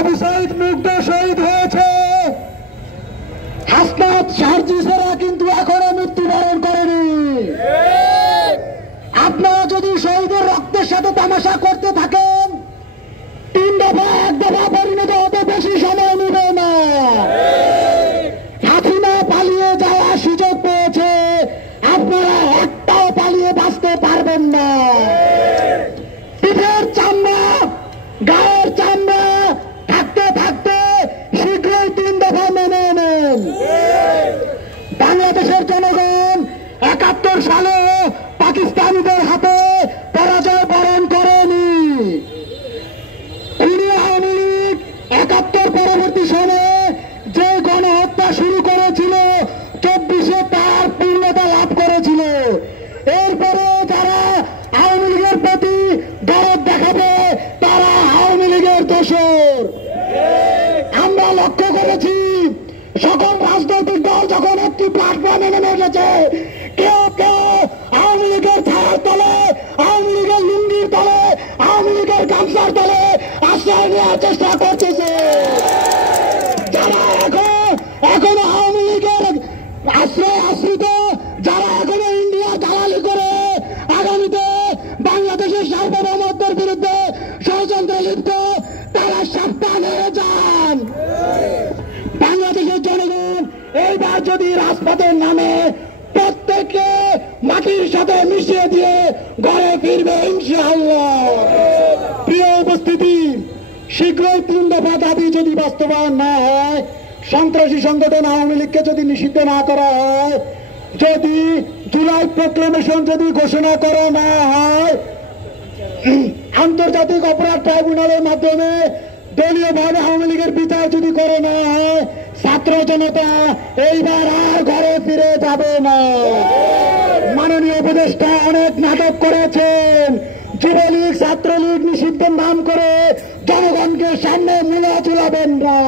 আবু সাইদ মুগ্ধ শহীদ হয়েছে, হাসনাত সার্জিসেরা কিন্তু এখনো মৃত্যুবরণ করেনি। আপনারা যদি শহীদের রক্তের সাথে তামাশা করতে থাকেন, 3 দফা 1 দফা পরিণত হতে বেশি সময় নেবে না। হাসিনা পালিয়ে যাওয়ার সুযোগ পেয়েছে, আপনারা একটাও পালিয়ে বাঁচতে পারবেন না। পিঠের চামড়া, গায়ের চামড়া থাকতে থাকতে শীঘ্রই 3 দফা মেনে নেন। বাংলাদেশের জনগণ 71 সালে পাকিস্তানিদের হাতে পরাজয় বরণ করেনি। খুনি আওয়ামী লীগ 71 পরবর্তী সময়ে যে গণহত্যা শুরু করেছিল, 24-এ তার পূর্ণতা লাভ করেছিল। এরপরে যারা আওয়ামী লীগের প্রতি দরদ দেখাবে, তারা আওয়ামী লীগের দোসর। আমরা লক্ষ্য করেছি, সকল রাজনৈতিক দল যখন একটি প্ল্যাটফর্মে নেমে এসেছে, কেউ কেউ আওয়ামী লীগের ছায়ার তলে, আওয়ামী লীগের লুঙ্গির তলে, আওয়ামী লীগের গামছার তলে আশ্রয় নেওয়ার চেষ্টা করতেছে। যারা এখনো আওয়ামী লীগের আশ্রয় আশ্রিত, যারা এখনো ইন্ডিয়া দালালি করে আগামীতে বাংলাদেশের সার্বভৌমত্বের বিরুদ্ধে ষড়যন্ত্রে লিপ্ত, তারা সাবধান হয়ে যান। বাংলাদেশের জনগণ এইবার যদি রাজপথের নামে প্রত্যেককে মাটির সাথে মিশিয়ে দিয়ে ঘরে ফিরবে ইনশাআল্লাহ। প্রিয় উপস্থিতি, শীঘ্রই 3 দফা দাবি যদি বাস্তবায়ন না হয়, সন্ত্রাসী সংগঠন আওয়ামী লীগকে যদি নিষিদ্ধ না করা হয়, যদি জুলাই প্রক্লেমেশন যদি ঘোষণা করা না হয়, আন্তর্জাতিক অপরাধ ট্রাইব্যুনালের মাধ্যমে দলীয়ভাবে আওয়ামী লীগের বিচার যদি করে না হয়, ছাত্র জনতা এইবার আর ঘরে ফিরে যাবে না। মাননীয় উপদেষ্টা অনেক নাটক করেছেন, যুবলীগ ছাত্রলীগ নিষিদ্ধের নাম করে জনগণকে সামনে মূলা চুলাবেন না।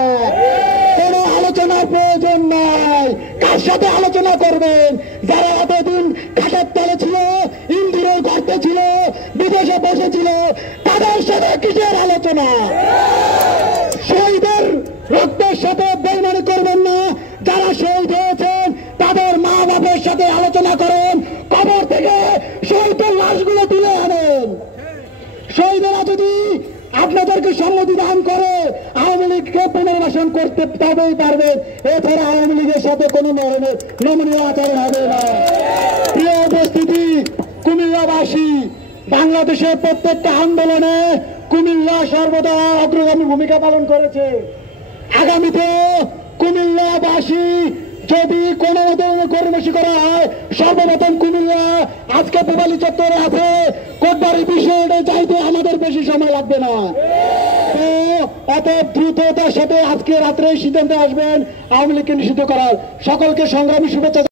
কোন আলোচনার প্রয়োজন নাই। কার সাথে আলোচনা করবেন? যারা এতদিন খাটের তলে ছিল, ইন্দিরের গর্তে ছিল, বিদেশে বসেছিল, তাদের সাথে কিসের আলোচনা? শহীদের রক্তের সাথে বেইমানি করবেন না। যারা শহীদ হয়েছেন তাদের মা বাবার সাথে আলোচনা করেন, কবর থেকে শহীদের লাশগুলো তুলে আনেন। শহীদেরা যদি আপনাদেরকে সম্মতি দান করে, আওয়ামী লীগকে পুনর্বাসন করতে তবেই পারবেন, এছাড়া আওয়ামী লীগের সাথে কোনো ধরনের নমনীয় আচরণ হবে না। প্রিয় উপস্থিতি, কুমিল্লাবাসী, বাংলাদেশের প্রত্যেকটা আন্দোলনে কুমিল্লা সর্বদা অগ্রগামী ভূমিকা পালন করেছে। আগামীতে কুমিল্লাবাসী যদি কোন ধরনের গরিমসি করা হয়, সর্বপ্রথম কুমিল্লা আজকে পূবালী চত্বরে আছে, কোটবাড়ি বিষয়ে চাইতে আমাদের বেশি সময় লাগবে না। তো এত দ্রুততার সাথে আজকে রাত্রে সিদ্ধান্তে আসবেন আওয়ামী লীগকে নিষিদ্ধ করার। সকলকে সংগ্রামী শুভেচ্ছা।